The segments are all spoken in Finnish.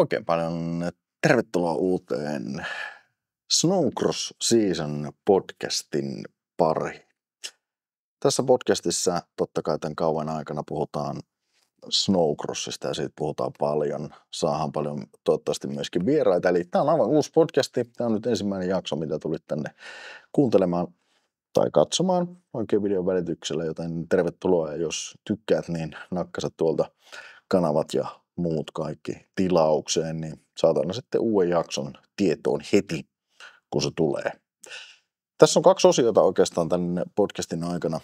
Oikein paljon tervetuloa uuteen Snowcross Season podcastin pariin. Tässä podcastissa totta kai tämän kauan aikana puhutaan Snowcrossista ja siitä puhutaan paljon. Saadaan paljon toivottavasti myöskin vieraita. Eli tämä on aivan uusi podcasti. Tämä on nyt ensimmäinen jakso, mitä tulit tänne kuuntelemaan tai katsomaan oikein videon välityksellä, joten tervetuloa. Ja jos tykkäät, niin nakkasat tuolta kanavat ja muut kaikki tilaukseen, niin saatan sitten uuden jakson tietoon heti, kun se tulee. Tässä on 2 osiota oikeastaan tämän podcastin aikana.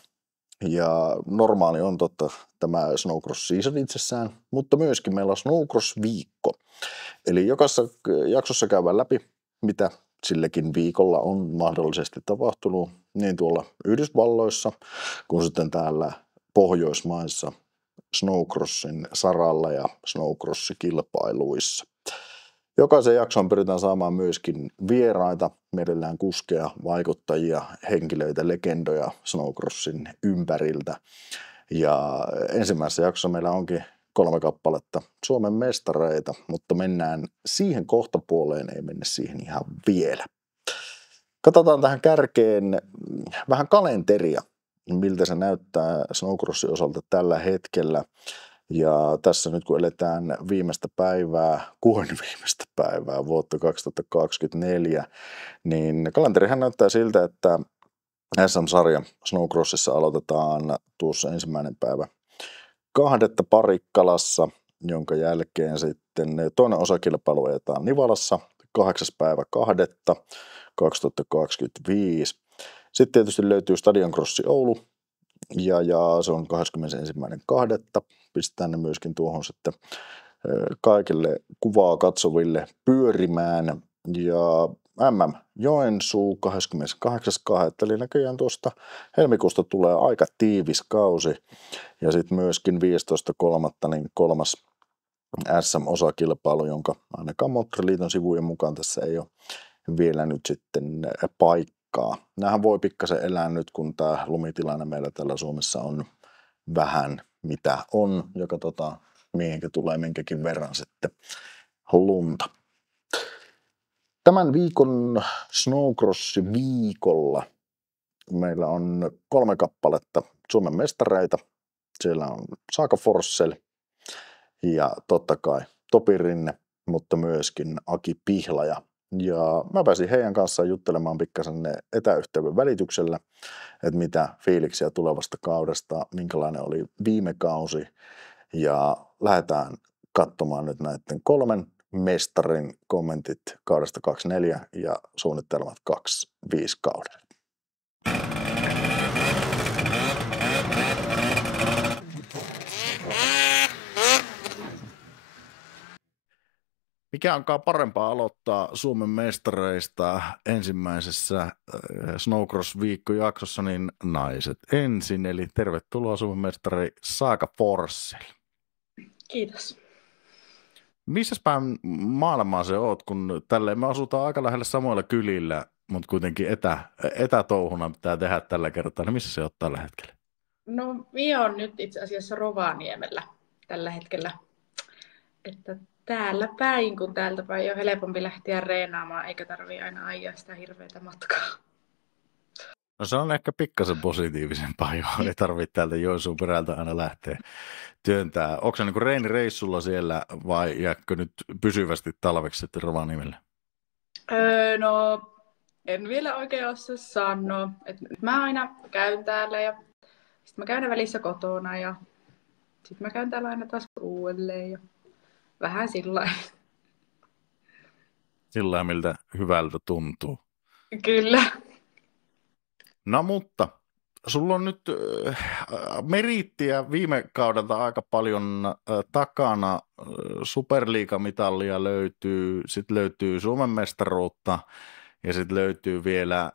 Ja normaali on totta tämä Snowcross Season itsessään, mutta myöskin meillä on Snowcross-viikko. Eli jokaisessa jaksossa käydään läpi, mitä silläkin viikolla on mahdollisesti tapahtunut, niin tuolla Yhdysvalloissa kuin sitten täällä Pohjoismaissa Snowcrossin saralla ja Snowcross-kilpailuissa. Jokaisen jakson pyritään saamaan myöskin vieraita, mielellään kuskeja, vaikuttajia, henkilöitä, legendoja Snowcrossin ympäriltä. Ja ensimmäisessä jaksossa meillä onkin 3 kappaletta Suomen mestareita, mutta mennään siihen kohtapuoleen, ei mennä siihen ihan vielä. Katsotaan tähän kärkeen vähän kalenteria, miltä se näyttää Snowcrossin osalta tällä hetkellä. Ja tässä nyt kun eletään viimeistä päivää vuotta 2024, niin kalenterihan näyttää siltä, että SM-sarja Snowcrossissa aloitetaan tuossa 1. päivä 2. Parikkalassa, jonka jälkeen sitten toinen osakilpailu ajetaan Nivalassa 8. päivä 2. 2025. Sitten tietysti löytyy Stadion Crossi Oulu, ja se on 21.2. Pistetään ne myöskin tuohon sitten kaikille kuvaa katsoville pyörimään. Ja Joensuu 28.2. Eli näköjään tuosta helmikuusta tulee aika tiivis kausi. Ja sitten myöskin 15.3. niin 3. SM-osakilpailu, jonka ainakaan Moottoriliiton sivujen mukaan tässä ei ole vielä nyt sitten paikkaa. Nämähän voi pikkasen elää nyt, kun tämä lumitilanne meillä täällä Suomessa on vähän mitä on, ja katsotaan mihinkä tulee minkäkin verran sitten lunta. Tämän viikon Snowcrossin viikolla meillä on 3 kappaletta Suomen mestareita. Siellä on Saga Forssell ja totta kai Topi Rinne, mutta myöskin Aki Pihlaja. Ja mä pääsin heidän kanssaan juttelemaan pikkasen etäyhteyden välityksellä, että mitä fiiliksiä tulevasta kaudesta, minkälainen oli viime kausi. Ja lähdetään katsomaan nyt näiden 3 mestarin kommentit kaudesta 24 ja suunnitelmat 25 kaudella. Mikä onkaan parempaa aloittaa Suomen mestareista ensimmäisessä Snowcross-viikkojaksossa, niin naiset ensin. Eli tervetuloa Suomen mestari Saga Forssell. Kiitos. Missäs päin maailmaa se oot, kun tälleen me asutaan aika lähellä samoilla kylillä, mutta kuitenkin etätouhuna pitää tehdä tällä kertaa. Niin missä se oot tällä hetkellä? No, minä olen nyt itse asiassa Rovaniemellä tällä hetkellä. Että täällä päin, kun täältä päin on helpompi lähteä reenaamaan, eikä tarvitse aina ajaa sitä hirveätä matkaa. No se on ehkä pikkasen positiivisempaa, joo. Ei tarvitse täältä Joensuun perältä aina lähteä työntää. Onko se niin kuin reenireissulla siellä vai jääkö nyt pysyvästi talveksi sitten Rovaniemelle? No, en vielä oikein osaa sanoa. Mä aina käyn täällä ja sitten mä käyn välissä kotona ja sitten mä käyn täällä aina taas uudelleen ja vähän sillain. Sillain miltä hyvältä tuntuu. Kyllä. No mutta, sulla on nyt meriittiä viime kaudelta aika paljon takana. Superliigamitalia löytyy, sitten löytyy Suomen mestaruutta ja sitten löytyy vielä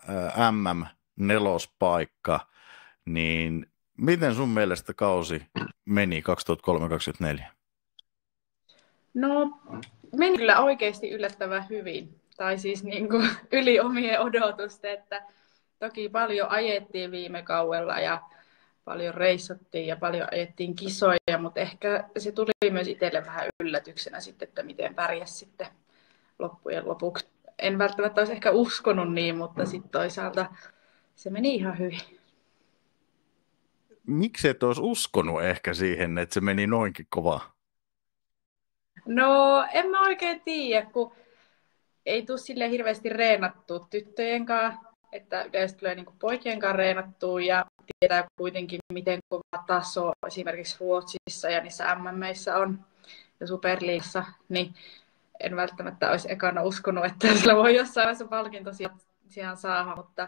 MM4-paikka. Niin miten sun mielestä kausi meni 2023-2024? No, meni kyllä oikeasti yllättävän hyvin. Tai siis niin kuin yli omien odotusten, että toki paljon ajettiin viime kaudella ja paljon reissattiin ja paljon ajettiin kisoja, mutta ehkä se tuli myös itselle vähän yllätyksenä sitten, että miten pärjäs sitten loppujen lopuksi. En välttämättä olisi ehkä uskonut niin, mutta sitten toisaalta se meni ihan hyvin. Miksi et olisi uskonut ehkä siihen, että se meni noinkin kovaa? No, en mä oikein tiedä, kun ei tule sille hirveästi reenattua tyttöjen kanssa, että yleensä tulee niin poikien kanssa reenattua ja tietää kuitenkin, miten kova taso esimerkiksi Ruotsissa ja niissä MM:issä on ja Superliigassa, niin en välttämättä olisi ekana uskonut, että sillä voi jossain vaiheessa palkinto siihen saada, mutta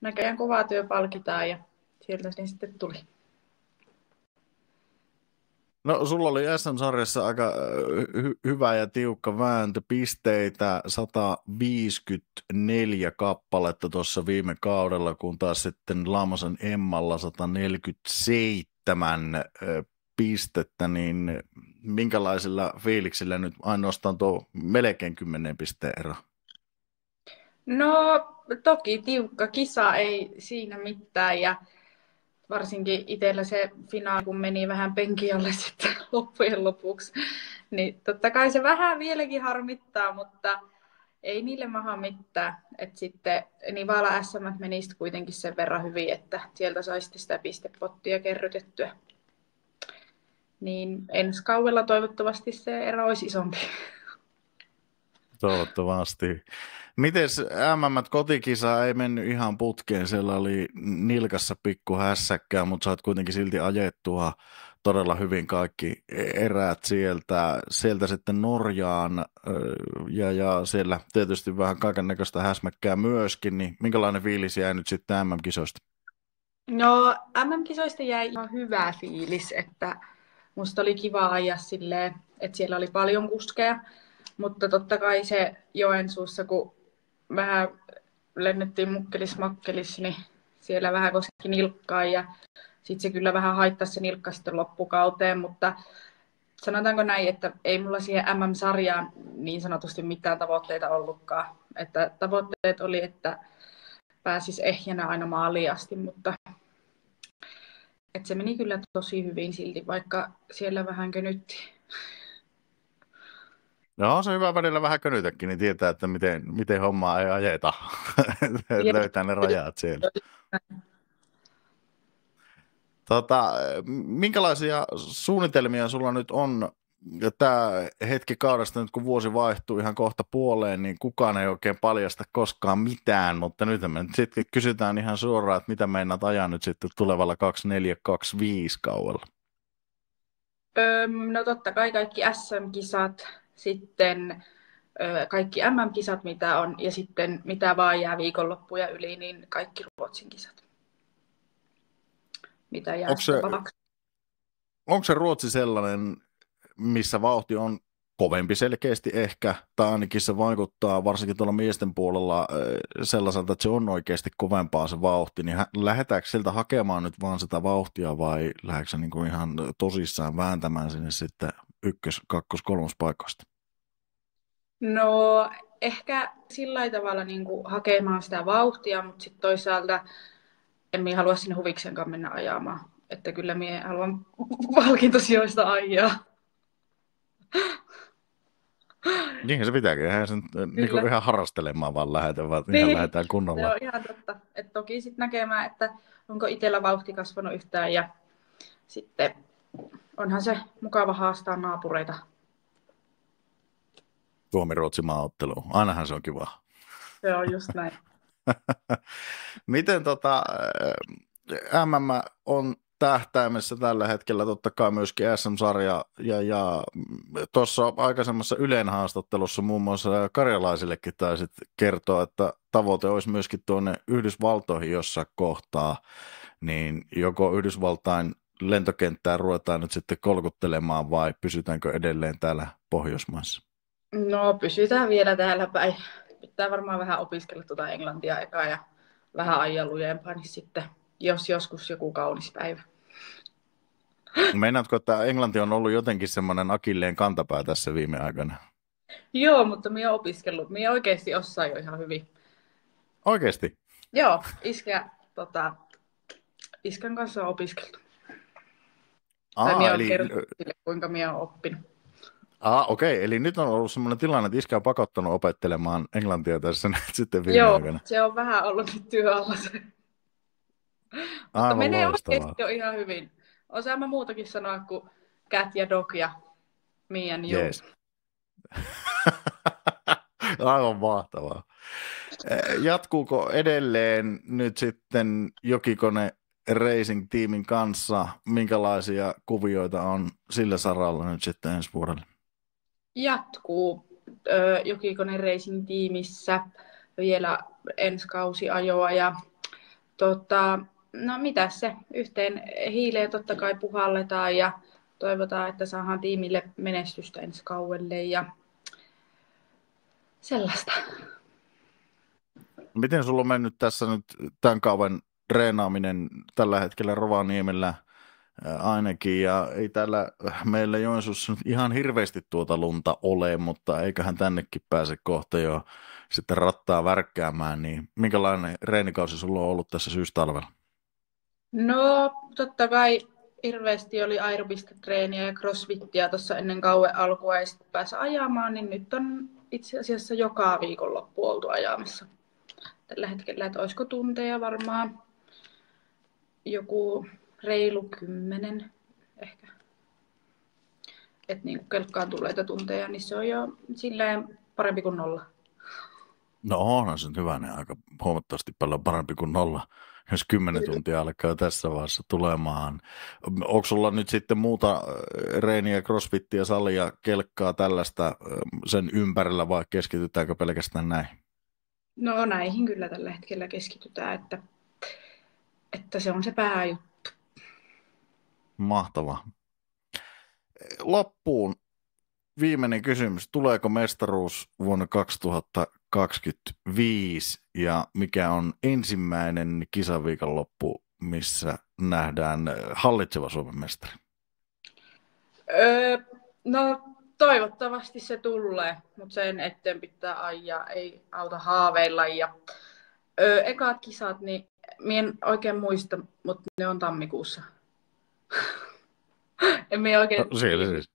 näköjään kovaa työ palkitaan ja sieltä se sitten tuli. No, sulla oli SM-sarjassa aika hyvä ja tiukka vääntö, pisteitä 154 kappaletta tuossa viime kaudella, kun taas sitten Laamosen Emmalla 147 pistettä, niin minkälaisilla fiiliksillä nyt ainoastaan tuo melkein 10 pisteen ero? No, toki tiukka kisa, ei siinä mitään ja varsinkin itsellä se finaali, kun meni vähän penkialle sitten loppujen lopuksi, niin totta kai se vähän vieläkin harmittaa, mutta ei niille maha mitään. Et sitten Nivala SM meni kuitenkin sen verran hyvin, että sieltä sai sitä pistepottia kerrytettyä. Niin ensi kaudella toivottavasti se ero olisi isompi. Toivottavasti. Mites kotikisa ei mennyt ihan putkeen, siellä oli nilkassa pikku hässäkkää, mutta saat kuitenkin silti ajettua todella hyvin kaikki erät sieltä sitten Norjaan ja siellä tietysti vähän kaikennäköistä häsmäkkää myöskin, niin minkälainen fiilis jäi nyt sitten MM-kisoista? No MM-kisoista jäi ihan hyvä fiilis, että musta oli kiva ajaa silleen, että siellä oli paljon kuskeja, mutta totta kai se Joensuussa, kun vähän lennettiin mukkelis, niin siellä vähän koski nilkkaan ja sitten se kyllä vähän haittasi se nilkka sitten loppukauteen, mutta sanotaanko näin, että ei mulla siihen MM-sarjaan niin sanotusti mitään tavoitteita ollutkaan. Että tavoitteet oli, että pääsis ehjänä aina maaliin asti, mutta että se meni kyllä tosi hyvin silti, vaikka siellä vähän könytti. No on se hyvä välillä vähän könytäkin, niin tietää, että miten hommaa ei ajeta. Löytää ne rajat siellä. Minkälaisia suunnitelmia sulla nyt on? Ja tämä hetki kaudesta nyt, kun vuosi vaihtuu ihan kohta puoleen, niin kukaan ei oikein paljasta koskaan mitään, mutta nyt me sitten kysytään ihan suoraan, että mitä meinaat ajaa nyt sitten tulevalla 24-25 kaudella? No totta kai kaikki SM-kisat, sitten kaikki MM-kisat mitä on, ja sitten mitä vaan jää viikonloppuja yli, niin kaikki Ruotsin kisat. Mitä jää onko se Ruotsi sellainen, missä vauhti on kovempi selkeästi ehkä, tai ainakin se vaikuttaa varsinkin tuolla miesten puolella sellaiselta, että se on oikeasti kovempaa se vauhti, niin lähdetäänkö sieltä hakemaan nyt vaan sitä vauhtia vai lähdetäänkö niin kuin ihan tosissaan vääntämään sinne sitten ykkös-, kakkos-, kolmospaikoista? No ehkä sillä tavalla niin kuin hakemaan sitä vauhtia, mutta sitten toisaalta en minä halua sinne huviksenkaan mennä ajamaan. Että kyllä minä haluan palkintosijoista ajaa. Niinhän se pitääkin, eihän se niin ihan harrastelemaan vaan lähetä, vaan niin, ihan lähdetään kunnolla. Se on ihan totta. Et toki sitten näkemään, että onko itsellä vauhti kasvanut yhtään ja sitten onhan se mukava haastaa naapureita. Suomi-Ruotsi maaottelu, ainahan se on kiva. Se on just näin. Miten MM on tähtäimessä tällä hetkellä, totta kai myöskin SM-sarja, ja tuossa aikaisemmassa Ylen haastattelussa muun muassa karjalaisillekin taisit kertoa, että tavoite olisi myöskin tuonne Yhdysvaltoihin jossain kohtaa, niin joko Yhdysvaltain lentokenttää ruvetaan nyt sitten kolkuttelemaan vai pysytäänkö edelleen täällä Pohjoismaissa? No pysytään vielä täällä päin. Pitää varmaan vähän opiskella tuota englantia eka ja vähän ajaa lujempaa, niin sitten jos joskus joku kaunis päivä. Meinaatko, että englanti on ollut jotenkin semmoinen akilleen kantapää tässä viime aikana? Joo, mutta minä olen opiskellut. Minä oikeasti osaan jo ihan hyvin. Oikeasti? Joo, iskä iskän kanssa on opiskeltu. Tai minä olen kertonut sille, kuinka minä olen oppinut. Okei. Eli nyt on ollut sellainen tilanne, että iskä on pakottanut opettelemaan englantia tässä sitten viime Joo, aikoina. se on vähän ollut nyt työalla se. Mutta Aivan menee loistavaa. oikeasti jo ihan hyvin. Osaan mä muutakin sanoa kuin cat ja dog ja me and you. Yes. Aivan mahtavaa. Jatkuuko edelleen nyt sitten Jokikone Racing-tiimin kanssa? Minkälaisia kuvioita on sillä saralla nyt sitten ensi vuodelle? Jatkuu Jokikone Racing-tiimissä vielä ensi kausi ajoa ja no mitäs se, yhteen hiileen totta kai puhalletaan ja toivotaan, että saadaan tiimille menestystä ensi kaudelle ja sellaista. Miten sulla on mennyt tässä nyt tämän kauan treenaaminen tällä hetkellä Rovaniemellä ainakin, ja ei täällä meillä Joensuussa nyt ihan hirveästi tuota lunta ole, mutta eiköhän tännekin pääse kohta jo sitten rattaa värkkäämään, niin minkälainen reenikausi sulla on ollut tässä syystalvella? No totta kai hirveästi oli aerobista treeniä ja crossfittiä tuossa ennen kauan alkua ja sitten pääsi ajamaan, niin nyt on itse asiassa joka viikonloppu oltu ajamassa. Tällä hetkellä, että olisiko tunteja varmaan joku reilu 10 ehkä. Että niin kun kelkkaan tulleita tunteja, niin se on jo silleen parempi kuin 0. No onhan se nyt hyvänä, aika huomattavasti paljon parempi kuin 0, jos 10 tuntia alkaa tässä vaiheessa tulemaan. Onko sulla nyt sitten muuta reeniä, crossfittiä, salia, kelkkaa tällaista sen ympärillä vai keskitytäänkö pelkästään näihin? No näihin kyllä tällä hetkellä keskitytään, että se on se pääjuttu. Mahtavaa. Loppuun viimeinen kysymys. Tuleeko mestaruus vuonna 2025 ja mikä on ensimmäinen kisaviikonloppu, missä nähdään hallitseva Suomen mestari? No toivottavasti se tulee, mutta sen eteen pitää ajaa, ei auta haaveilla. Ja, ekat kisat, niin minä en oikein muista, mutta ne on tammikuussa. En minä oikein... No, siellä siis.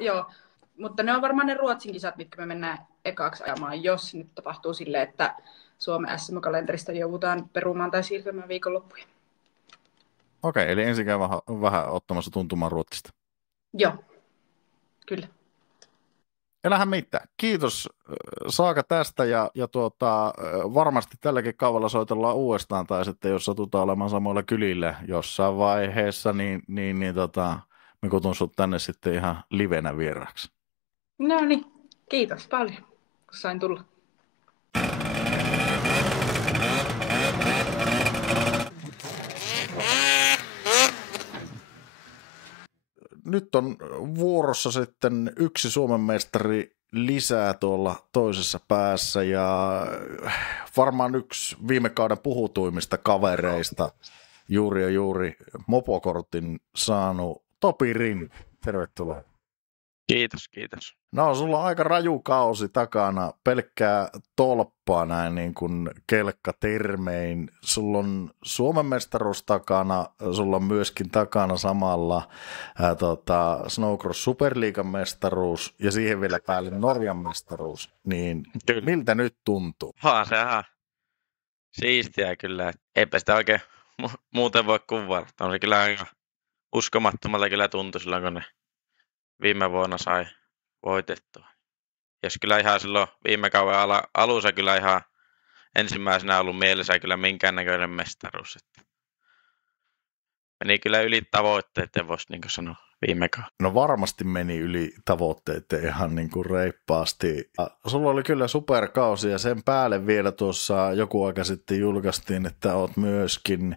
Joo, mutta ne on varmaan ne Ruotsin kisat, mitkä me mennään ekaksi ajamaan, jos nyt tapahtuu silleen, että Suomen SM-kalenterista joudutaan perumaan tai siirtämään viikonloppuja. Okei, eli ensin käy vähän ottamassa tuntumaan Ruotsista. Joo, kyllä. Elähän mitään. Kiitos Saaka tästä ja varmasti tälläkin kaavalla soitellaan uudestaan tai sitten jos satutaan olemaan samoilla kylillä jossain vaiheessa, niin me kutun sut tänne sitten ihan livenä vieraaksi. No niin, kiitos paljon, kun sain tulla. Nyt on vuorossa sitten yksi Suomen mestari lisää tuolla toisessa päässä ja varmaan yksi viime kauden puhutuimmista kavereista juuri mopokortin saanut Topi Ring. Tervetuloa. Kiitos. No, sulla on aika raju kausi takana, pelkkää tolppaa näin niin kuin kelkkatermein. Sulla on Suomen mestaruus takana, sulla on myöskin takana samalla Snowcross Superliigan mestaruus ja siihen vielä päälle Norjan mestaruus. Niin kyllä. Miltä nyt tuntuu? Sehän siistiä kyllä. Eipä sitä oikein muuten voi kuvailla. On se kyllä aika uskomattomalta kyllä tuntui silloin, kun ne viime vuonna sai voitettua. Jos kyllä ihan silloin viime kauden alussa kyllä ihan ensimmäisenä ollut mielessä kyllä minkäännäköinen mestaruus. Että meni kyllä yli tavoitteiden, voisi niin kuin sanoa viime kauden. No varmasti meni yli tavoitteiden ihan niin kuin reippaasti. Sulla oli kyllä superkausi ja sen päälle vielä tuossa joku aika sitten julkaistiin, että oot myöskin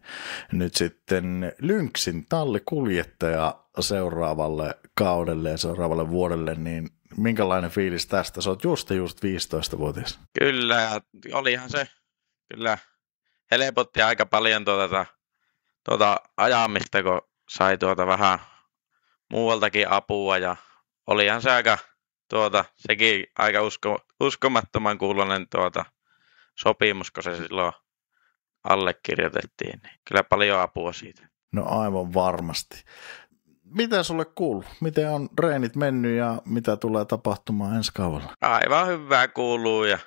nyt sitten Lynxin tallikuljettaja seuraavalle kaudelle ja seuraavalle vuodelle, niin minkälainen fiilis tästä? Sä oot just 15-vuotias. Kyllä, olihan se kyllä helpotti aika paljon tuota ajamista, kun sai vähän muualtakin apua ja olihan se aika sekin aika uskomattoman kuuloinen sopimus, kun se silloin allekirjoitettiin. Niin kyllä paljon apua siitä. No aivan varmasti. Mitä sulle kuuluu? Miten on reenit mennyt ja mitä tulee tapahtumaan ensi kaudella? Aivan hyvää kuuluu ja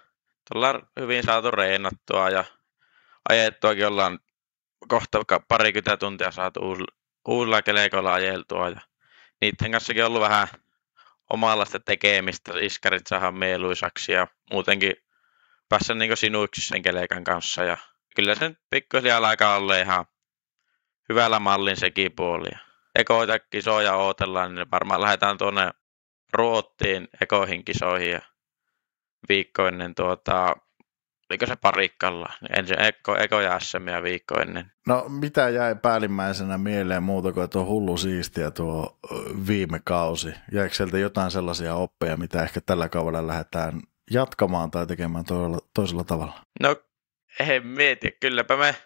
ollaan hyvin saatu reenattua ja ajettuakin ollaan kohta parikymmentä tuntia saatu uusilla keleikoilla ajeltua ja niiden kanssakin on ollut vähän omanlaista tekemistä, iskarit saadaan mieluisaksi ja muutenkin päässä niin sinuiksi sen kelekan kanssa ja kyllä se nyt pikkuhiljaa alkaa olla ihan hyvällä mallin sekin puoli. Ekoita kisoja odotellaan, niin varmaan lähdetään tuonne Ruottiin ekoihin kisoihin ja viikko ennen oliko se Parikkalla, niin ensin ekoja SM:ia viikko ennen. No mitä jäi päällimmäisenä mieleen muuta kuin, että on hullu siistiä tuo viime kausi? Jäikö sieltä jotain sellaisia oppeja, mitä ehkä tällä kaudella lähdetään jatkamaan tai tekemään toisella tavalla? No en mieti, kylläpä me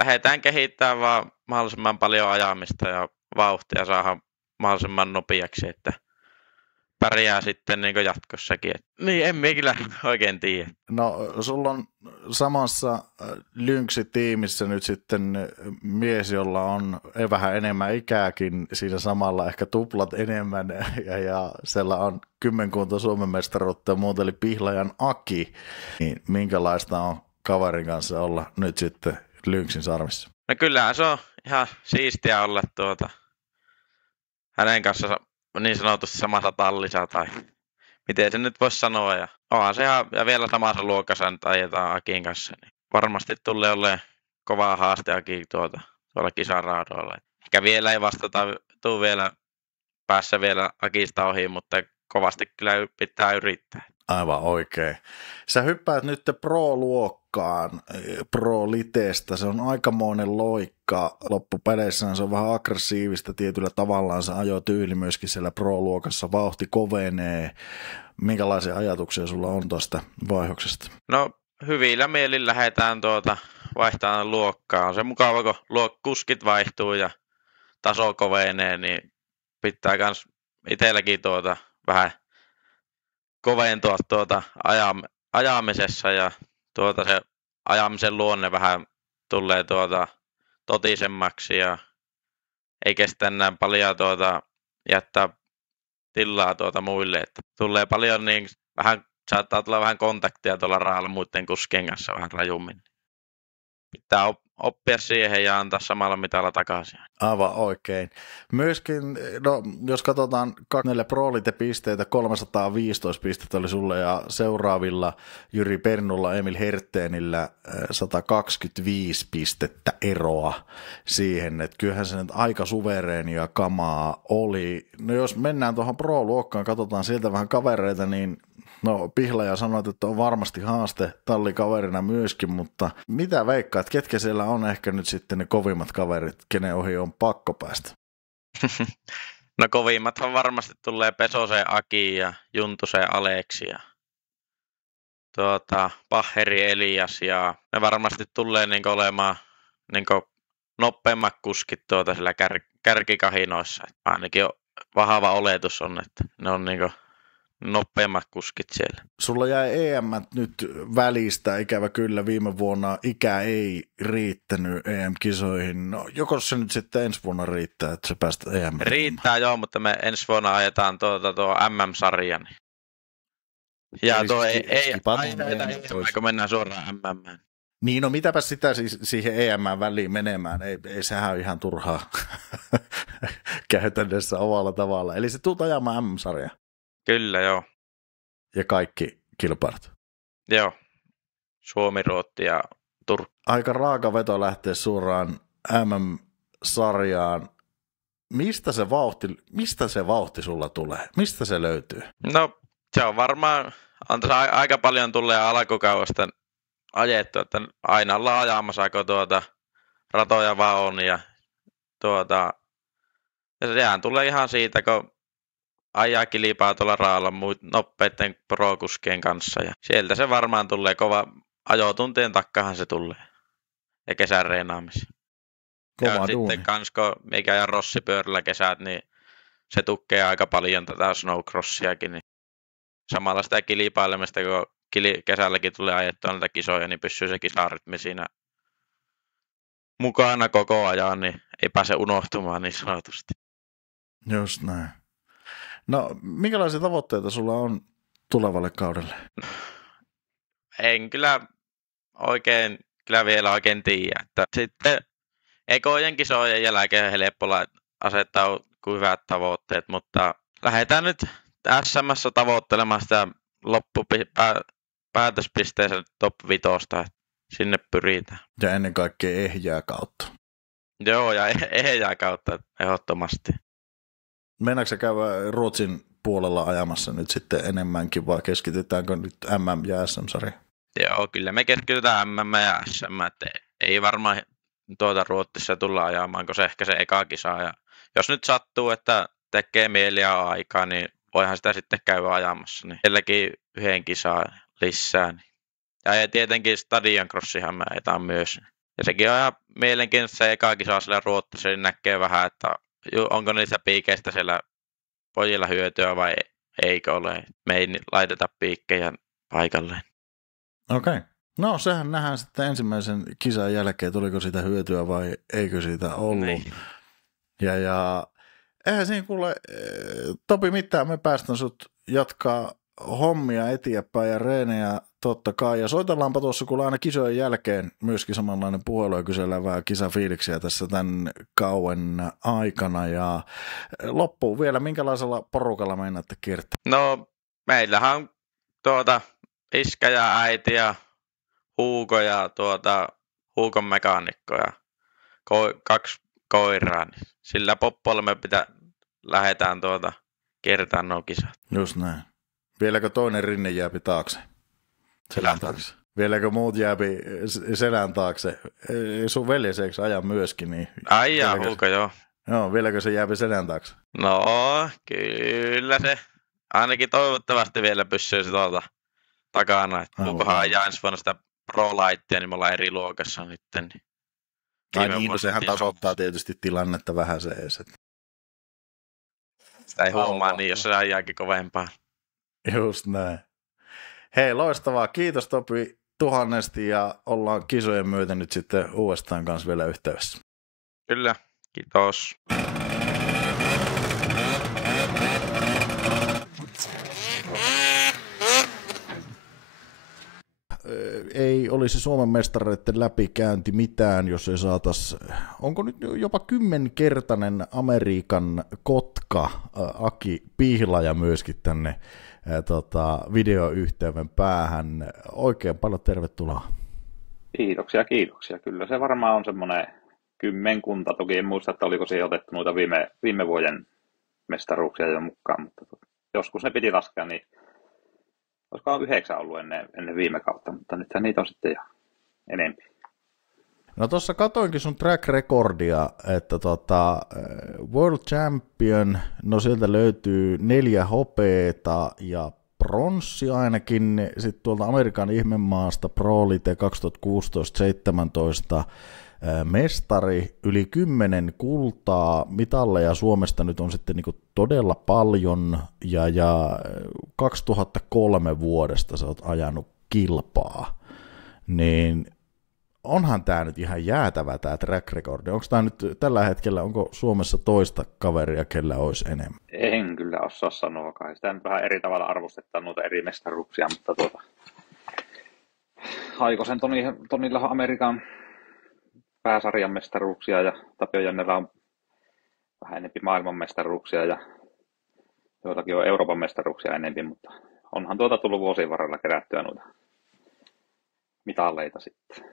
lähdetään kehittämään vaan mahdollisimman paljon ajamista ja vauhtia saadaan mahdollisimman nopeaksi, että pärjää sitten niin jatkossakin. Niin, en minä kyllä oikein tiedä. No, sulla on samassa Lynxi-tiimissä nyt sitten mies, jolla on vähän enemmän ikääkin, siinä samalla ehkä tuplat enemmän, ja siellä on kymmenkunta Suomen mestaruutta ja muuta, eli Pihlajan Aki. Niin minkälaista on kaverin kanssa olla nyt sitten Lynxin sarvissa? No kyllähän se on ihan siistiä olla hänen kanssa niin sanotusti samassa tallissa tai miten se nyt voisi sanoa. Ja onhan se ja vielä samassa luokassa nyt ajetaan Akin kanssa. Niin varmasti tulee olemaan kovaa haaste Aki tuolla kisaraadoilla. Ehkä vielä ei tuu vielä päässä vielä Akista ohi, mutta kovasti kyllä pitää yrittää. Aivan oikein. Sä hyppäät nyt Pro-luokkaan, Pro-liteestä. Se on aikamoinen loikka. Loppupeleissä se on vähän aggressiivista tietyllä tavallaan. Se ajotyyli myöskin siellä Pro-luokassa. Vauhti kovenee. Minkälaisia ajatuksia sulla on tuosta vaihdoksesta? No hyvillä mielin lähdetään vaihtamaan luokkaa. On se mukava, kun kuskit vaihtuu ja taso kovenee, niin pitää kans itselläkin vähän koventua ajamisessa ja se ajamisen luonne vähän tulee totisemmaksi ja ei kestä enää paljon jättää tilaa muille, että tulee paljon niin vähän saattaa tulla vähän kontaktia tuolla raalla muiden kuskien kanssa vähän rajummin. Pitää oppia siihen ja antaa samalla mitalla takaisin. Aivan oikein. Myöskin, no, jos katsotaan 4 Pro-lite-pisteitä, 315 pistettä oli sulle ja seuraavilla Jyri Pernulla, Emil Hertteenillä 125 pistettä eroa siihen, että kyllähän se nyt aika suvereenia kamaa oli. No jos mennään tuohon Pro-luokkaan, katsotaan sieltä vähän kavereita, niin no Pihlaja sanoit, että on varmasti haaste tallikaverina myöskin, mutta mitä veikkaat, ketkä siellä on ehkä nyt sitten ne kovimmat kaverit, kenen ohi on pakko päästä? No kovimmathan varmasti tulee Pesoseen Aki ja Juntuseen Aleksi ja Paheri Elias ja ne varmasti tulee olemaan nopeammat kuskit siellä kärkikahinoissa. Ainakin vahva oletus on, että ne on nopeammat kuskit siellä. Sulla jäi EM nyt välistä, ikävä kyllä viime vuonna ikä ei riittänyt EM-kisoihin. No joko se nyt sitten ensi vuonna riittää, että se päästä EM? Riittää joo, mutta me ensi vuonna ajetaan tuo MM-sarjan. Ja eli tuo ei kun mennään suoraan MM. Niin, no mitäpä sitä siis siihen EM-väliin menemään, ei sehän ole ihan turhaa käytännössä omalla tavalla. Eli se tuut ajamaan MM-sarjaa. Kyllä, joo. Ja kaikki kilpailut. Joo. Suomi, Ruotti ja Turkki. Aika raaka veto lähtee suoraan MM-sarjaan. Mistä se vauhti sulla tulee? Mistä se löytyy? No, se on varmaan, on tässä aika paljon tulee alkukaudesta ajettu, että aina ollaan ajamassa, kun ratoja vaan on ja ja sehän tulee ihan siitä, kun ajaa kilpaa tuolla raalla nopeiden pro-kuskien kanssa. Ja sieltä se varmaan tulee kova ajotuntien takkahan se tulee. Ja kesän reenaamisia. Ja sitten kans kun mikä ja rossipyörällä kesät, niin se tukee aika paljon tätä snowcrossiakin. Niin samalla sitä kilpailemista, kun kesälläkin tulee ajettua näitä kisoja, niin pysyy se kisarytmi siinä mukana koko ajan, niin ei pääse unohtumaan niin sanotusti. Just näin. No, minkälaisia tavoitteita sulla on tulevalle kaudelle? En kyllä vielä oikein tiedä. Että sitten ekojen kisojen jälkeen helppo asettaa hyvät tavoitteet, mutta lähdetään nyt SM:ssä tavoittelemaan sitä päätöspisteessä top 5, sinne pyritään. Ja ennen kaikkea ehjää kautta. Joo, ja ehjää kautta ehdottomasti. Meinaatko sä käydä Ruotsin puolella ajamassa nyt sitten enemmänkin, vai keskitytäänkö nyt MM- ja SM-sarja? Joo, kyllä me keskitytään MM ja SM, että ei varmaan Ruotsissa tulla ajamaan, kun se ehkä se eka kisa. Ja jos nyt sattuu, että tekee mieliä aikaa, niin voihan sitä sitten käydä ajamassa. Niin sielläkin yhden kisaa lisää. Niin. Ja tietenkin Stadion Crossihan me ajetaan myös. Ja sekin on ihan mielenkiintoista, se eka kisa siellä Ruotsissa, niin näkee vähän, että onko niistä piikeistä siellä pojilla hyötyä vai eikö ole. Me ei laiteta piikkejä paikalleen. Okei. No sehän nähdään sitten ensimmäisen kisan jälkeen, tuliko siitä hyötyä vai eikö siitä ollut. Niin. Ja eihän siinä kuule, Topi, mitään, me päästään sut jatkaa hommia eteenpäin ja reenejä totta kai. Ja soitellaanpa tuossa kuule aina kisojen jälkeen myöskin samanlainen puhelu ja kysellään vähän kisafiiliksiä tässä tämän kauen aikana. Ja loppuun vielä, minkälaisella porukalla meinaatte kiertää? No, meillähän on iskä ja äiti ja Huuko ja Huukon mekaanikko ja 2 koiraa. Niin sillä poppoilla me lähdetään kiertämään nuo kisat. Just näin. Vieläkö toinen rinne jääpi taakse? Selän taakse. Vieläkö muut jääpi selän taakse? Sun veljeseksi aja myöskin. Niin Ai Huuko, joo. Joo, vieläkö se jääpi selän taakse? No, kyllä se. Ainakin toivottavasti vielä pysyy takana. Huukohan ajaa ensi vuonna sitä Pro-lightia, niin me ollaan eri luokassa nyt. Niin. Ai niin, no sehän tasoittaa tietysti tilannetta vähän se edes. Sitä ei huomaa niin, jos se ajaakin kovempaa. Just näin. Hei, loistavaa. Kiitos Topi tuhannesti ja ollaan kisojen myötä nyt sitten uudestaan kanssa vielä yhteydessä. Kyllä, kiitos. Ei olisi Suomen mestareiden läpikäynti mitään, jos ei saatais, onko nyt jopa 10-kertainen Amerikan kotka Aki Pihlaja myöskin tänne videoyhteyden päähän. Oikein paljon tervetuloa. Kiitoksia. Kyllä se varmaan on semmoinen 10. Toki en muista, että oliko siihen otettu noita viime vuoden mestaruuksia jo mukaan, mutta joskus ne piti laskea, niin olisikohan 9 ollut ennen viime kautta, mutta nythän niitä on sitten jo enemmän. No tuossa katoinkin sun track recordia, että World Champion, no sieltä löytyy 4 hopeeta ja pronssi ainakin, sitten tuolta Amerikan ihmemaasta Pro Elite 2016-17 mestari, yli 10 kultaa, mitalleja Suomesta nyt on sitten niin kuin todella paljon, ja 2003 vuodesta sä oot ajanut kilpaa, niin onhan tämä nyt ihan jäätävä tämä track record. Onko tämä nyt tällä hetkellä, onko Suomessa toista kaveria, kellä olisi enemmän? En kyllä osaa sanoa, kai sitä nyt vähän eri tavalla arvostetaan noita eri mestaruuksia, mutta Haikosen Tonilla on Amerikan pääsarjan mestaruuksia ja Tapio Jannella on vähän enemmän maailmanmestaruuksia ja joitakin on Euroopan mestaruuksia enemmän, mutta onhan tullut vuosien varrella kerättyä noita mitalleita sitten.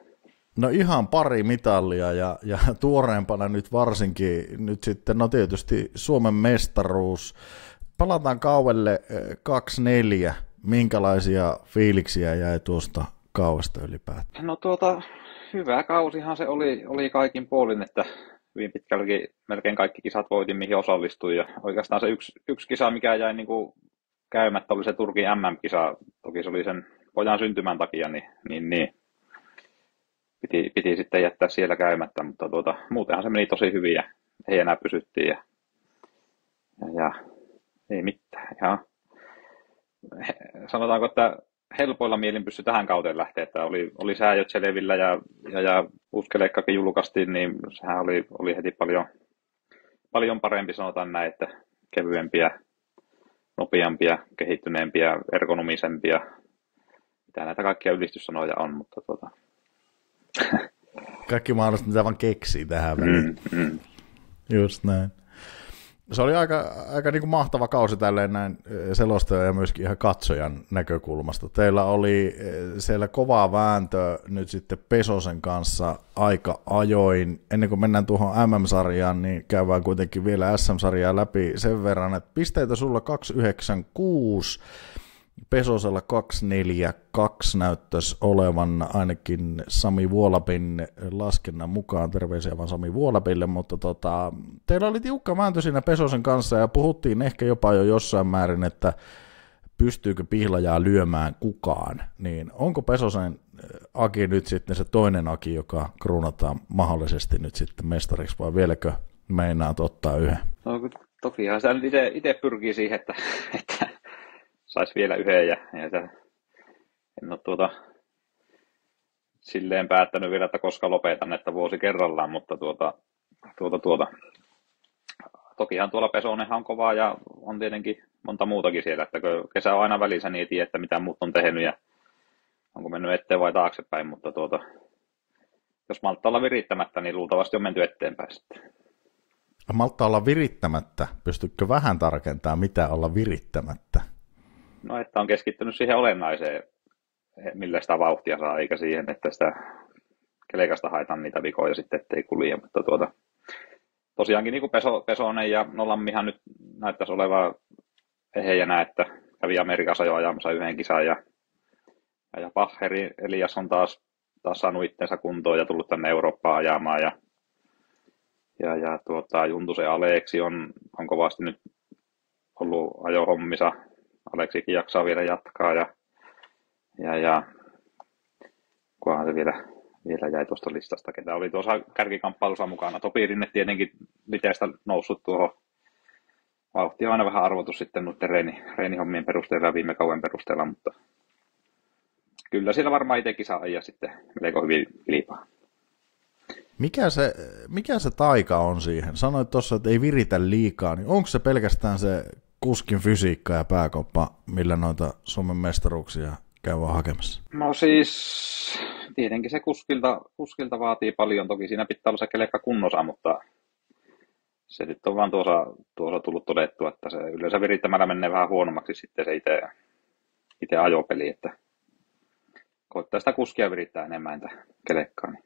No ihan pari mitallia ja tuoreempana nyt varsinkin nyt sitten, no tietysti Suomen mestaruus. Palataan kaudelle 24. Minkälaisia fiiliksiä jäi tuosta kaudesta ylipäätään? No hyvä kausihan se oli kaikin puolin, että hyvin pitkälläkin melkein kaikki kisat voitin, mihin osallistuin. Ja oikeastaan se yksi kisa, mikä jäi niin kuin käymättä, oli se Turkin MM-kisa. Toki se oli sen pojan syntymän takia, niin piti sitten jättää siellä käymättä, mutta muutenhan se meni tosi hyvin ja ei enää pysyttiin. Ja ei mitään. Ja sanotaanko, että helpoilla mielin pystyi tähän kauteen lähteä, että oli sääjöt selvillä ja Uskeleikkakin julkaistiin, niin sehän oli heti paljon parempi, sanotaan näin, että kevyempiä, nopeampia, kehittyneempiä, ergonomisempia, mitä näitä kaikkia ylistyssanoja on, mutta Kaikki mahdollista, mitä vaan keksii tähän väliin. Just näin. Se oli aika niin kuin mahtava kausi tälleen näin selostajan ja myöskin ihan katsojan näkökulmasta. Teillä oli siellä kovaa vääntö nyt sitten Pesosen kanssa aika ajoin. Ennen kuin mennään tuohon MM-sarjaan, niin käydään kuitenkin vielä SM-sarjaa läpi sen verran, että pisteitä sulla 296, Pesosella 242 näyttäisi olevan ainakin Sami Vuolapin laskennan mukaan, terveisiä vaan Sami Vuolapille, mutta teillä oli tiukka vääntö siinä Pesosen kanssa ja puhuttiin ehkä jopa jo jossain määrin, että pystyykö Pihlajaa lyömään kukaan, niin onko Pesosen Aki nyt sitten se toinen Aki, joka kruunataan mahdollisesti nyt sitten mestariksi, vai vieläkö meinaat ottaa yhden? No, tokihan sitä nyt itse pyrkii siihen, että saisi vielä yhden ja en ole silleen päättänyt vielä, että koska lopetan, että vuosi kerrallaan, mutta tokihan tuolla Pesonenhan on kovaa ja on tietenkin monta muutakin siellä, että kesä on aina välissä, niin ei tiedä, että mitä muut on tehnyt ja onko mennyt eteen vai taaksepäin, mutta jos malttaa olla virittämättä, niin luultavasti on menty eteenpäin sitten. Malttaa olla virittämättä, pystytkö vähän tarkentamaan, mitä olla virittämättä? No, että on keskittynyt siihen olennaiseen, millä sitä vauhtia saa, eikä siihen, että sitä kelekasta haetaan niitä vikoja sitten, ettei kulje. Mutta tosiaankin niin kuin Pesonen ja Nolammihan nyt näyttäisi olevan ehejänä, että kävi Amerikassa jo ajamassa yhden kisan ja Paheri Elias on taas saanut itsensä kuntoon ja tullut tänne Eurooppaan ajamaan ja Juntusen Aleksi on kovasti nyt ollut ajohommissa. Aleksikin jaksaa vielä jatkaa ja kunhan se vielä jäi tuosta listasta, ketä oli tuossa kärkikamppailussa mukana. Topi Rinne tietenkin Liteestä noussut tuohon. Vauhti on aina vähän arvotus sitten noiden reenihommien perusteella ja viime kauden perusteella, mutta kyllä siellä varmaan itsekin saa ajaa sitten melko hyvin kilpaa. Mikä se taika on siihen? Sanoit tuossa, että ei viritä liikaa, niin onko se pelkästään se kuskin fysiikka ja pääkoppa, millä noita Suomen mestaruuksia käydään hakemassa? No siis tietenkin se kuskilta vaatii paljon. Toki siinä pitää olla se kelekka kunnossa, mutta se nyt on vaan tuossa tullut todettua, että se yleensä virittämällä menee vähän huonommaksi sitten se itse ajopeli, että koittaa sitä kuskia virittää enemmän entä kelekkaa, niin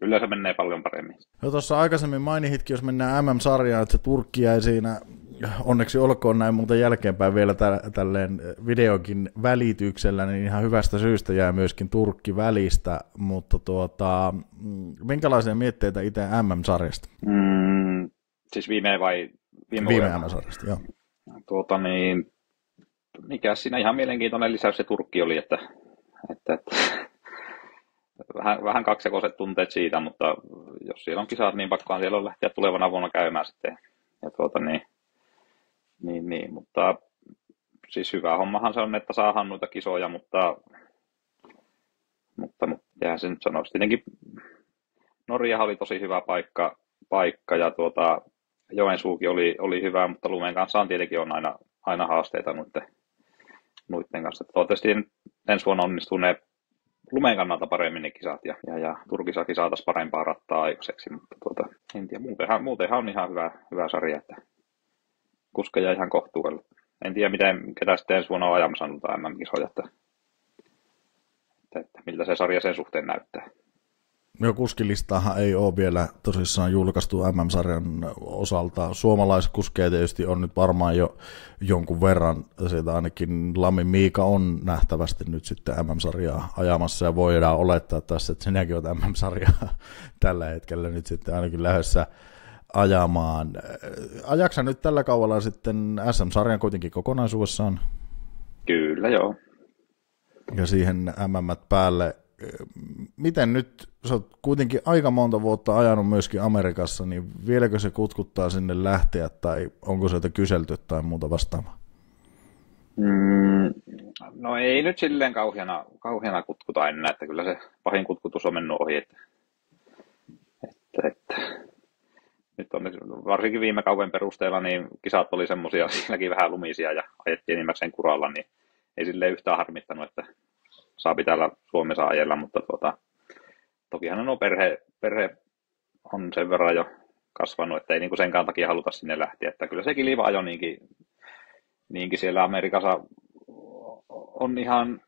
yleensä menee paljon paremmin. No tuossa aikaisemmin mainitkin, jos mennään MM-sarjaan, että se Turkki jäi siinä, onneksi olkoon näin muuten jälkeenpäin vielä tälleen videokin välityksellä, niin ihan hyvästä syystä jää myöskin Turkki välistä, mutta minkälaisia mietteitä itse MM-sarjasta? Siis viime MM-sarjasta, joo. Mikä siinä ihan mielenkiintoinen lisäys se Turkki oli, että vähän kaksijakoiset tunteet siitä, mutta jos siellä on kisat, niin pakkohan siellä on lähteä tulevana vuonna käymään sitten. Ja mutta siis hyvä hommahan se on, että saadaan noita kisoja, mutta jää se nyt sanoisi. Tietenkin Norjahan oli tosi hyvä paikka ja Joensuukin oli hyvä, mutta lumen kanssa on tietenkin aina haasteita noiden kanssa. Toivottavasti ensi vuonna onnistuu ne lumen kannalta paremmin ne kisat ja Turkissakin saataisiin parempaa rattaa aikaiseksi, mutta en tiedä, muutenhan on ihan hyvä sarja, että kuskeja ihan kohtuudella. En tiedä, ketä sitten ensi vuonna on ajamassa noita MM-kisoja, että miltä se sarja sen suhteen näyttää. No kuskilistaahan ei ole vielä tosissaan julkaistu MM-sarjan osalta. Suomalaiskuskeja tietysti on nyt varmaan jo jonkun verran. Sieltä ainakin Lammin Miika on nähtävästi nyt sitten MM-sarjaa ajamassa ja voidaan olettaa tässä, että sinäkin olet MM-sarjaa tällä hetkellä nyt sitten ainakin lähdössä ajamaan. Ajaksa nyt tällä kaudella sitten SM-sarjan kuitenkin kokonaisuudessaan? Kyllä, joo. Ja siihen päälle. Miten nyt, sä oot kuitenkin aika monta vuotta ajanut myöskin Amerikassa, niin vieläkö se kutkuttaa sinne lähteä tai onko sieltä kyselty tai muuta vastaavaa? No ei nyt silleen kauheana kutkuta enää, että kyllä se pahin kutkutus on mennyt ohi. Että nyt on varsinkin viime kauden perusteella, niin kisat oli semmoisia, siinäkin vähän lumisia ja ajettiin enimmäkseen kuralla, niin ei silleen yhtään harmittanut, että saa täällä Suomessa ajella, mutta tokihan nuo perhe on sen verran jo kasvanut, että ei niinku senkaan takia haluta sinne lähteä, että kyllä se kilva ajo niinkin siellä Amerikassa on ihan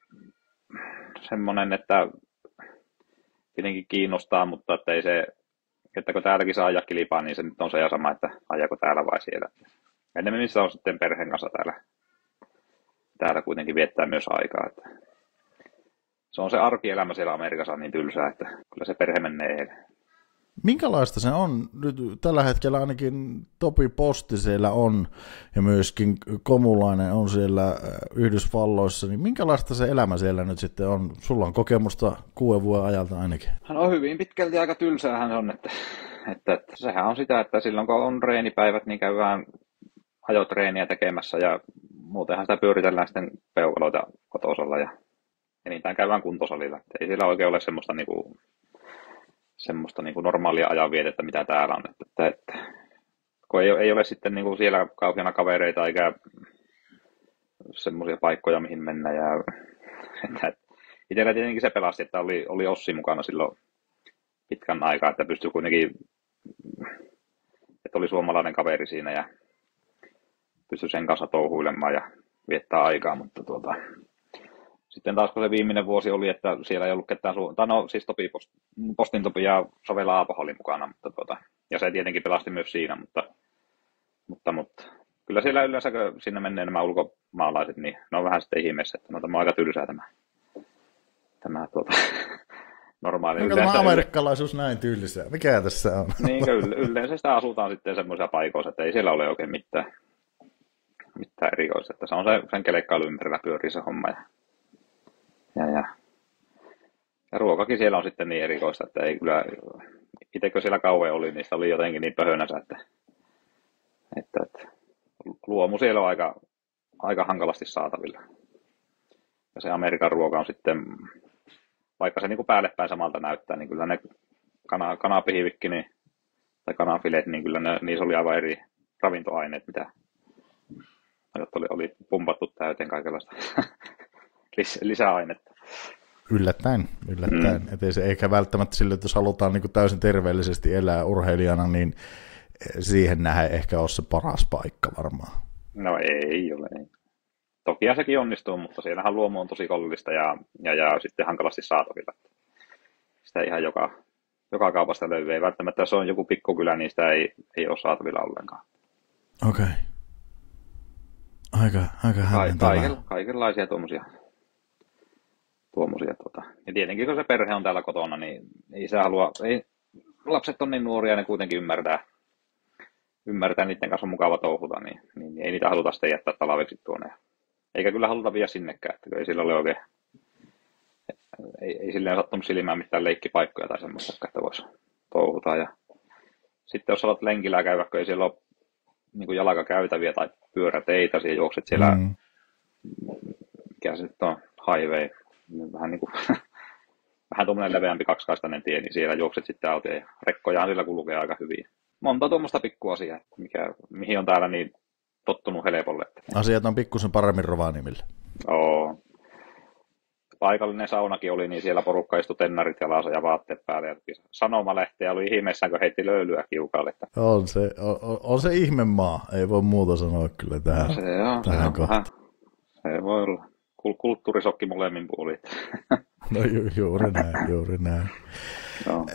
semmoinen, että tietenkin kiinnostaa, mutta että ei se, että kun täälläkin saa ajaa kilpaa, niin se nyt on se ja sama, että ajako täällä vai siellä. Enemmän missä on sitten perheen kanssa täällä kuitenkin viettää myös aikaa. Että se on se arkielämä siellä Amerikassa niin tylsää, että kyllä se perhe menee eilen. Minkälaista se on? Nyt tällä hetkellä ainakin Topi Posti siellä on ja myöskin Komulainen on siellä Yhdysvalloissa, niin minkälaista se elämä siellä nyt sitten on? Sulla on kokemusta 6 vuoden ajalta ainakin. No hyvin pitkälti aika tylsäähän on, että sehän on sitä, että silloin kun on treenipäivät, niin käydään ajotreeniä tekemässä ja muutenhan sitä pyöritellään sitten peukaloita kotosalla ja enintään käydään kuntosalilla. Että ei siellä oikein ole semmoista normaalia ajanvietettä, mitä täällä on. Että kun ei ole sitten niinku siellä kauheana kavereita eikä semmoisia paikkoja, mihin mennä. Itsellä tietenkin se pelasti, että oli Ossi mukana silloin pitkän aikaa, että pystyi kuitenkin, että oli suomalainen kaveri siinä ja pystyi sen kanssa touhuilemaan ja viettää aikaa, mutta sitten taas kun se viimeinen vuosi oli, että siellä ei ollut ketään siis Postin Topi ja Sovela Aapohan oli mukana, mutta ja se tietenkin pelasti myös siinä, mutta kyllä siellä yleensä, kun sinne menee nämä ulkomaalaiset, niin ne on vähän sitten ihmeessä, että tämä on aika tylsää tämä normaali. Onko tämä amerikkalaisuus näin tylsää? Mikä tässä on? Niin, yleensä sitä asutaan sitten semmoisia paikoissa, että ei siellä ole oikein mitään erikoista, että se on sen kelekkailun ympärillä pyörii se homma. Ja ruokakin siellä on sitten niin erikoista, että ei kyllä, itse kun siellä kauan oli, niin sitä oli jotenkin niin pöhönänsä, että luomu siellä on aika hankalasti saatavilla. Ja se Amerikan ruoka on sitten, vaikka se niin kuin päälle päin samalta näyttää, niin kyllä ne kanapihvikki tai kanafilet, niin kyllä niissä oli aivan eri ravintoaineet, mitä oli pumpattu täyteen kaikenlaista lisäainetta. Yllättäen. Ettei se eikä välttämättä sille, että jos halutaan niin kuin täysin terveellisesti elää urheilijana, niin siihen nähdään ehkä ole se paras paikka varmaan. No ei ole. Ei. Toki sekin onnistuu, mutta siellähän luomu on tosi kollista ja sitten hankalasti saatavilla. Sitä ihan joka kaupasta löytyy. Ei välttämättä, jos on joku pikkukylä, niin sitä ei ole saatavilla ollenkaan. Okei. Aika hämmentävää. Kaikenlaisia tuommoisia. Ja tietenkin kun se perhe on täällä kotona, niin lapset on niin nuoria, ne kuitenkin ymmärtää niiden kanssa on mukava touhuta, niin ei niitä haluta sitten jättää talveksi tuonne. Eikä kyllä haluta vielä sinnekään, että ei sillä ole oikein, ei silleen sattunut silmään mitään leikkipaikkoja tai semmoista, että voisi touhuta. Ja sitten jos haluat lenkillä käydä, kun ei siellä ole niin jalkakäytäviä tai pyöräteitä, ja juokset siellä, mikä se nyt on, highway, vähän niin kuin vähän tuommoinen leveämpi kaksikaistainen tie, niin siellä juokset sitten autoja ja rekkojahan siellä kulkee aika hyvin. Monta tuommoista pikkuasiaa, mihin on täällä niin tottunut helpolle. Asiat on pikkusen paremmin Rovaniemellä. Joo. Paikallinen saunakin oli, niin siellä porukka istui tennarit jalassa ja vaatteet päälle. Ja sanomalehteä oli ihmeessään, kun heitti löylyä kiukalle. On se ihme maa, ei voi muuta sanoa kyllä tähän. Tähän kohtaan. Se voi olla. Kulttuurisokki molemmin puolin. No juuri näin. No.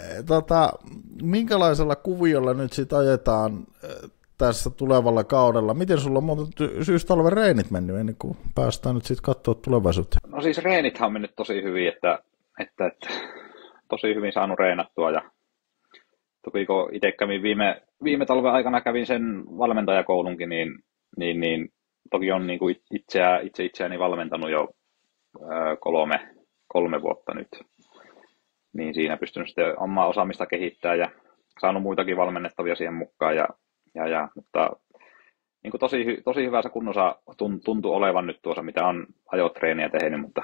Minkälaisella kuviolla nyt sitten ajetaan tässä tulevalla kaudella? Miten sulla on muuten syystalven reenit mennyt ennen kuin päästään nyt sitten katsoa tulevaisuuteen? No siis reenithän on mennyt tosi hyvin, että tosi hyvin saanut reenattua. Ja toki kun itse kävin viime talven aikana kävin sen valmentajakoulunkin, niin toki on niin kuin itseäni valmentanut jo 3 vuotta nyt. Niin siinä pystynyt sitten omaa osaamista kehittämään ja saanut muitakin valmennettavia siihen mukaan. Mutta niin kuin tosi hyvässä kunnossa tuntuu olevan nyt tuossa, mitä on ajotreeniä tehnyt, mutta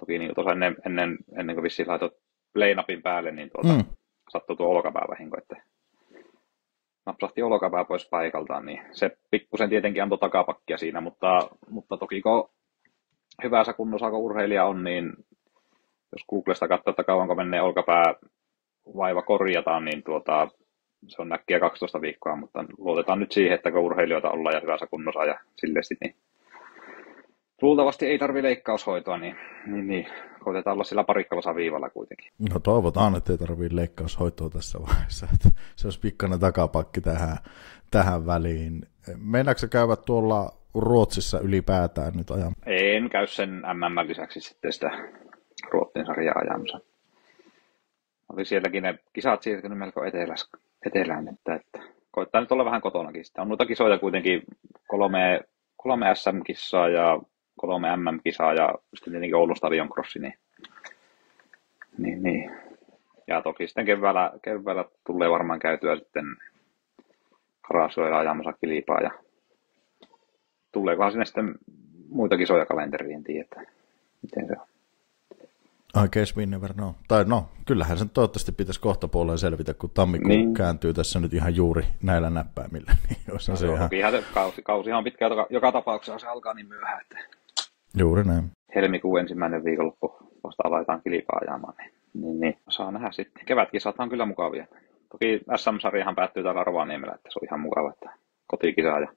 toki niin tuossa ennen kuin vissiin laitoit play-napin päälle, niin sattui tuo olkapäävahinko, että napsahti olkapää pois paikaltaan, niin se pikkusen tietenkin antoi takapakkia siinä, mutta toki kun hyvässä kunnossa kun urheilija on, niin jos Googlesta katsoo, että kauanko menee olkapää vaiva korjataan, niin se on näkkiä 12 viikkoa, mutta luotetaan nyt siihen, että kun urheilijoita ollaan ja hyvässä kunnossa ja silleesti, niin luultavasti ei tarvitse leikkaushoitoa, niin koitetaan olla sillä parikkalassa viivalla kuitenkin. No toivotaan, että ei tarvitse leikkaushoitoa tässä vaiheessa. Se olisi pikkainen takapakki tähän väliin. Meinaatko sä käydä tuolla Ruotsissa ylipäätään nyt ajan? En käy sen MM lisäksi sitten sitä Ruotsin sarjaa ajamassa. Oli sielläkin ne kisat siirtynyt melko etelään, että koittaa nyt olla vähän kotonakin. Sitten on noita kisoja kuitenkin 3 SM-kissaa ja 3 MM-kisaa ja sitten tietenkin Oulun Stadion Crossi. Niin. Ja toki sitten keväällä tulee varmaan käytyä sitten Karasuoilla ajamassa kilpaa ja tuleekohan sinne sitten muita kisoja kalenteriin, en tiedä, että miten se on. I guess we never know. Tai no, kyllähän sen toivottavasti pitäisi kohta puoleen selvitä, kun tammikuu kääntyy tässä nyt ihan juuri näillä näppäimillä. Niin se ihan... Kausihan on pitkä, joka tapauksessa se alkaa niin myöhään, että juuri näin. Helmikuun ensimmäinen viikonloppu vasta aletaan kilpaa ajamaan, niin saa nähdä sitten. Kevätkisat on kyllä mukavia. Toki SM-sarjahan päättyy täällä Rovaniemellä, että se on ihan mukava, että kotikisaa ja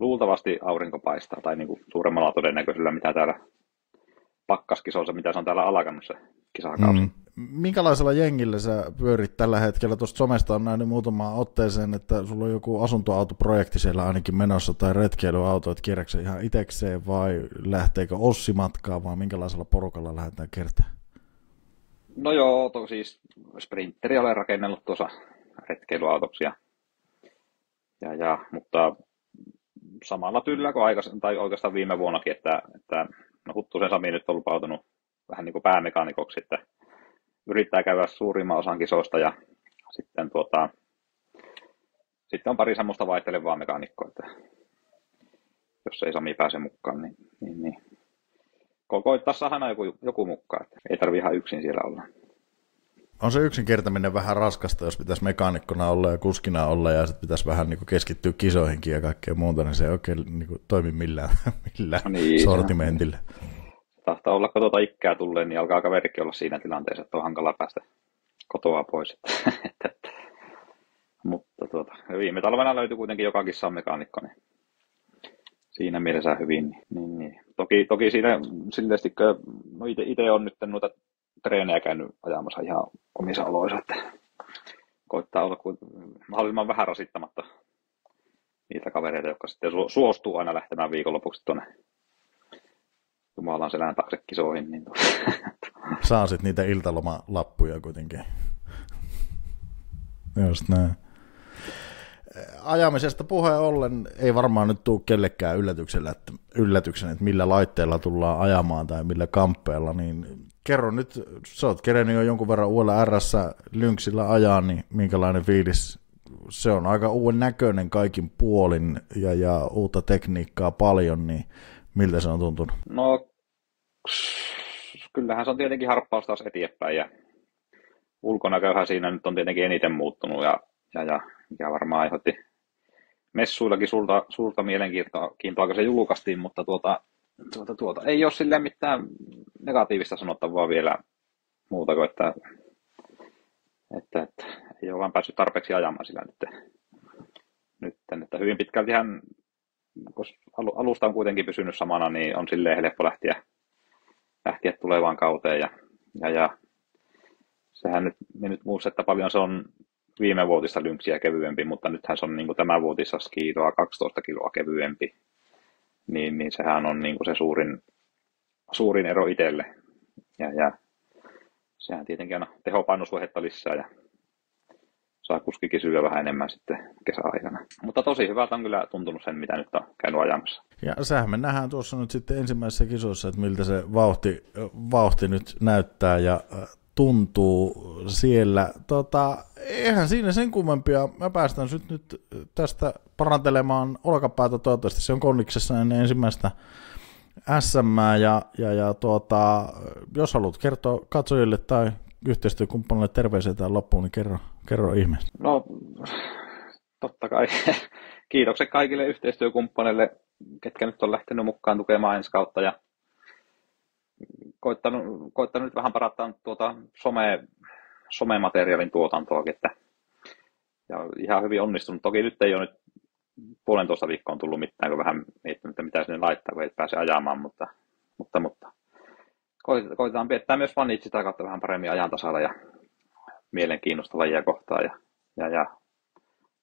luultavasti aurinko paistaa, tai niin kuin suuremmalla todennäköisellä, mitä täällä pakkaskisoissa, mitä se on täällä alkanut se kisakausi. Minkälaisella jengillä sä pyörit tällä hetkellä? Tuosta somesta on nähnyt muutamaan otteeseen, että sulla on joku asuntoautoprojekti siellä ainakin menossa, tai retkeilyauto, että kierräksä ihan itekseen, vai lähteekö Ossi matkaa, vai minkälaisella porukalla lähdetään kertaan? No joo, siis Sprinteri olen rakennellut tuossa retkeilyautoksi, mutta samalla tyylillä kuin tai oikeastaan viime vuonnakin, että no Huttusen Sami nyt on lupautunut vähän niin kuin päämekaanikoksi, että yrittää käydä suurimman osan kisoista ja sitten on pari semmoista vaihtelevaa mekaanikkoa, että jos ei Sami pääse mukaan, niin koittaa saada joku mukaan, että ei tarvitse ihan yksin siellä olla. On se yksinkertainen vähän raskasta, jos pitäisi mekaanikkona olla ja kuskina olla ja sitten pitäisi vähän niin kuin keskittyä kisoihinkin ja kaikkea muuta, niin se ei oikein niin kuin toimi millään sortimentillä. Tahtaa olla, kun tuota ikää tulee, niin alkaa kaverikin olla siinä tilanteessa, että on hankala päästä kotoa pois. Mutta viime talvena löytyi kuitenkin joka kissaan mekaanikko, niin siinä mielessä hyvin. Niin. Toki siinä silleesti, no itse on nyt noita treenejä käynyt ajamassa ihan omissa oloissa, että koittaa olla mahdollisimman vähän rasittamatta niitä kavereita, jotka sitten suostuu aina lähtemään viikonlopuksi tuonne Jumalan selän taakse kisoihin. Niin saa sitten niitä iltalomalappuja kuitenkin. Just näin. Ajamisesta puheen ollen ei varmaan nyt tule kellekään yllätyksenä, että millä laitteella tullaan ajamaan tai millä kamppeella, niin kerro nyt, sä oot kerennyt jo jonkun verran uudella RS-lynksillä ajaa, niin minkälainen fiilis? Se on aika uuden näköinen kaikin puolin ja uutta tekniikkaa paljon, niin miltä se on tuntunut? No, kyllähän se on tietenkin harppaus taas eteenpäin ja ulkonäköhän siinä nyt on tietenkin eniten muuttunut ja mikä varmaan aiheutti messuillakin suurta mielenkiintoa, kun se julkaistiin, mutta ei ole silleen mitään negatiivista sanottavaa vielä muuta kuin, että ei ole vaan päässyt tarpeeksi ajamaan sillä nyt. Että hyvin pitkältihän, koska alusta on kuitenkin pysynyt samana, niin on silleen helppo lähteä tulevaan kauteen ja sehän nyt muista, että paljon se on viime vuotista lynksiä kevyempi, mutta nythän se on niin kuin tämä vuotissa skiidoa 12 kiloa kevyempi, niin sehän on niin kuin se suurin ero itselle. Ja sehän tietenkin aina tehopainosuhdetta lisää ja saa kuskikin syödä vähän enemmän sitten kesäaikana. Mutta tosi hyvältä on kyllä tuntunut sen, mitä nyt on käynyt ajamassa. Ja sehän me nähdään tuossa nyt sitten ensimmäisessä kisossa, että miltä se vauhti nyt näyttää ja tuntuu siellä. Eihän siinä sen kummempia. Mä päästän nyt tästä parantelemaan olkapäätä. Toivottavasti se on konniksessa ennen ensimmäistä SM:ää. Ja jos haluat kertoa katsojille tai yhteistyökumppanille terveisiä tähän loppuun, niin kerro ihmeessä. No, totta kai. Kiitokset kaikille yhteistyökumppaneille, ketkä nyt on lähtenyt mukaan tukemaan ensi kautta. Ja koittanut nyt vähän parantaa tuota somemateriaalin tuotantoakin, ja ihan hyvin onnistunut. Toki nyt ei ole nyt 1,5 viikkoa tullut mitään, kun vähän miettinyt, että mitä sinne laittaa, kun ei pääse ajamaan, mutta koitetaan piettää myös fanit sitä kautta vähän paremmin ajan tasalla ja mielenkiinnosta lajia kohtaan. Ja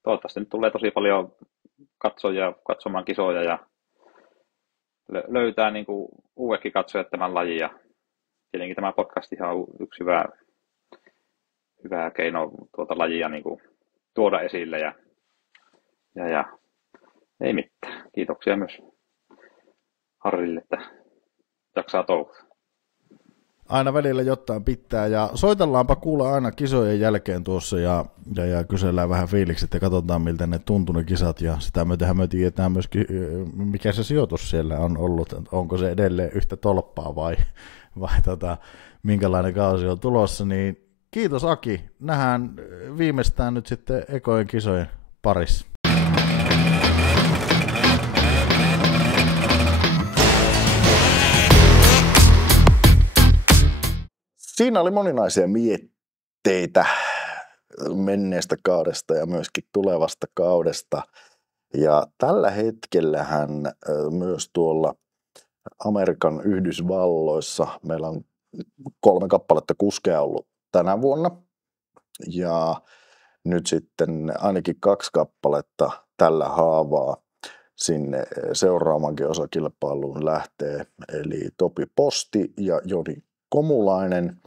toivottavasti nyt tulee tosi paljon katsojia katsomaan kisoja ja löytää niin kuin uudekin katsojat tämän lajin. Ja tietenkin tämä podcast ihan yksi hyvä keino tuota lajia niin kuin tuoda esille. Ja ei mitään. Kiitoksia myös Harrille, että jaksaa touhuta. Aina välillä jotain pitää ja soitellaanpa kuulla aina kisojen jälkeen tuossa ja kysellään vähän fiilikset ja katsotaan miltä ne tuntuu ne kisat ja sitä myötenhän me tiedetään myöskin mikä se sijoitus siellä on ollut, onko se edelleen yhtä tolppaa vai minkälainen kausi on tulossa, niin kiitos Aki, nähdään viimeistään nyt sitten ekojen kisojen parissa. Siinä oli moninaisia mietteitä menneestä kaudesta ja myöskin tulevasta kaudesta. Ja tällä hetkellähän myös tuolla Amerikan Yhdysvalloissa meillä on 3 kappaletta kuskeja ollut tänä vuonna. Ja nyt sitten ainakin 2 kappaletta tällä haavaa sinne seuraavankin osakilpailuun lähtee. Eli Topi Posti ja Joni Komulainen.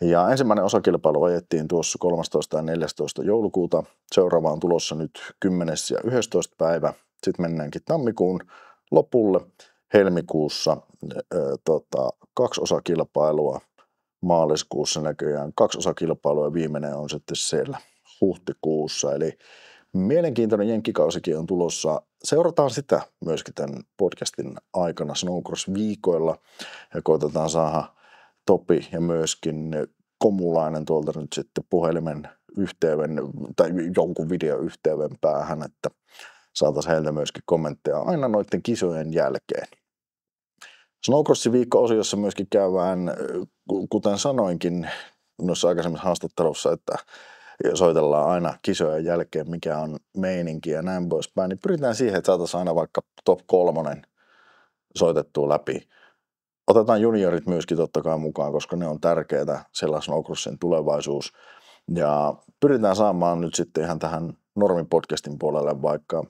Ja ensimmäinen osakilpailu ajettiin tuossa 13. ja 14. joulukuuta. Seuraava on tulossa nyt 10. ja 11. päivä. Sitten mennäänkin tammikuun lopulle. Helmikuussa 2 osakilpailua. Maaliskuussa näköjään 2 osakilpailua ja viimeinen on sitten siellä huhtikuussa. Eli mielenkiintoinen jenkkikausikin on tulossa. Seurataan sitä myöskin tämän podcastin aikana Snowcross-viikoilla ja koitetaan saada Topi ja myöskin Komulainen tuolta nyt sitten puhelimen yhteyden tai jonkun videoyhteyden päähän, että saataisiin heiltä myöskin kommentteja aina noiden kisojen jälkeen. Snowcrossin viikko-osiossa myöskin käydään, kuten sanoinkin noissa aikaisemmissa haastattelussa, että soitellaan aina kisojen jälkeen, mikä on meininki ja näin poispäin, niin pyritään siihen, että saataisiin aina vaikka top 3 soitettua läpi. Otetaan juniorit myöskin totta kai mukaan, koska ne on tärkeää, siellä Snowcrossin tulevaisuus. Ja pyritään saamaan nyt sitten ihan tähän normipodcastin puolelle vaikka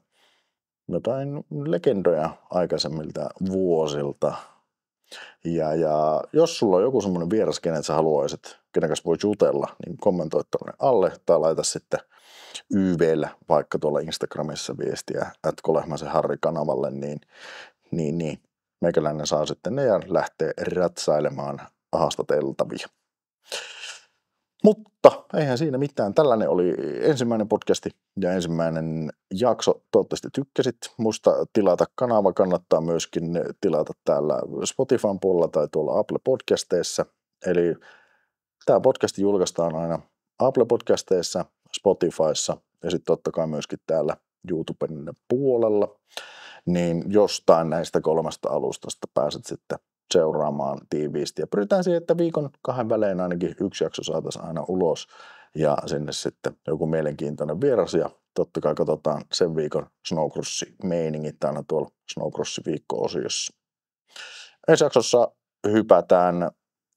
jotain legendoja aikaisemmilta vuosilta. Ja jos sulla on joku semmoinen vieras, kenet sä haluaisit, kenen kanssa voit jutella, niin kommentoi tuonne alle tai laita sitten YV:llä vaikka tuolla Instagramissa viestiä @kolehmaisen Harri-kanavalle, niin meikäläinen saa sitten ne ja lähtee ratsailemaan haastateltavia. Mutta eihän siinä mitään. Tällainen oli ensimmäinen podcasti ja ensimmäinen jakso. Toivottavasti tykkäsit. Muista tilata kanava. Kannattaa myöskin tilata täällä Spotifyn puolella tai tuolla Apple Podcasteissa. Eli tämä podcasti julkaistaan aina Apple Podcasteissa, Spotifyssa ja sitten totta kai myöskin täällä YouTuben puolella. Niin jostain näistä 3 alustasta pääset sitten seuraamaan tiiviisti. Ja pyritään siihen, että viikon 2 välein ainakin 1 jakso saataisiin aina ulos ja sinne sitten joku mielenkiintoinen vieras. Ja totta kai katsotaan sen viikon Snowcross-meiningit aina tuolla Snowcross-viikko-osiossa. Ensi jaksossa hypätään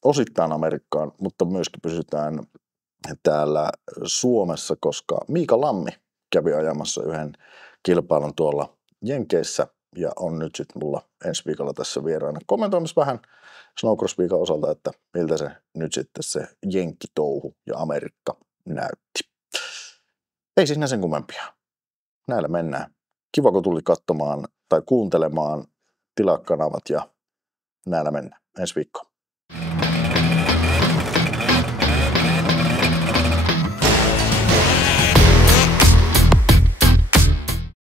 osittain Amerikkaan, mutta myöskin pysytään täällä Suomessa, koska Miika Lammi kävi ajamassa yhden kilpailun tuolla Jenkeissä ja on nyt sitten mulla ensi viikolla tässä vieraana kommentoimassa vähän Snowcross-viikon osalta, että miltä se nyt sitten se jenkkitouhu ja Amerikka näytti. Ei siinä sen kummempia. Näillä mennään. Kiva, kun tuli katsomaan tai kuuntelemaan, tilaa kanavat ja näillä mennään. Ensi viikkoon.